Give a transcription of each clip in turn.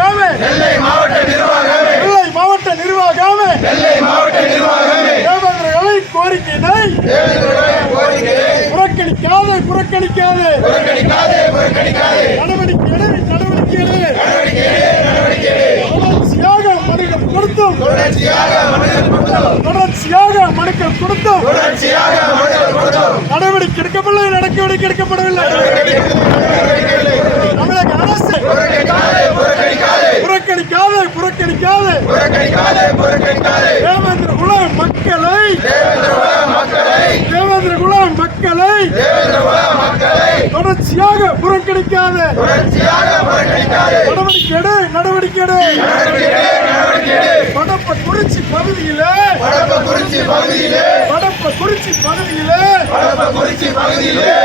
நிர்வாகமே. நெல்லை மாவட்ட நிர்வாகமே. நெல்லை மாவட்ட நிர்வாகமே. நெல்லை மாவட்ட நிர்வாகமே. தேவேந்திரர்களை கோரிக்கையினை புறக்கணிக்காதே புறக்கணிக்காதே. புறக்கணிக்காதே புறக்கணிக்காதே. நடவடிக்கை எடு நடவடிக்கை எடு நடவடிக்கை எடு நடவடிக்கை எடு தொடர்ச்சியாக மனுக்கள் கொடுத்தோம். தொடர்ச்சியாக மனுக்கள் கொடுத்தும். நடவடிக்கை எடுக்கப்படவில்லை. நடவடிக்கை எடுக்கப்படவில்லை. புறக்கணிக்காதே. புறக்கணிக்காதே தேவேந்திர குல மக்களை. தேவேந்திர குல மக்களை. தொடர்ச்சியாக புறக்கணிக்காதே. நடவடிக்கை எடு நடவடிக்கை எடு குறிச்சி பகுதியிலே. குறிச்சி பகுதியிலே.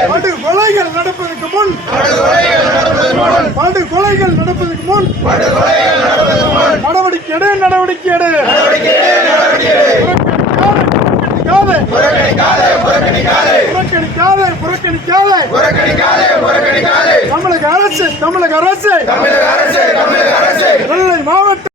படுகொலைகள் நடப்பதற்கு முன் படுகொலைகள் நடப்பதற்கு முன் நடவடிக்கை எடு நடவடிக்கை எடு. புறக்கணிக்காதே புறக்கணிக்காதே புறக்கணிக்காதே. தமிழக அரசு தமிழக அரசு. நெல்லை மாவட்ட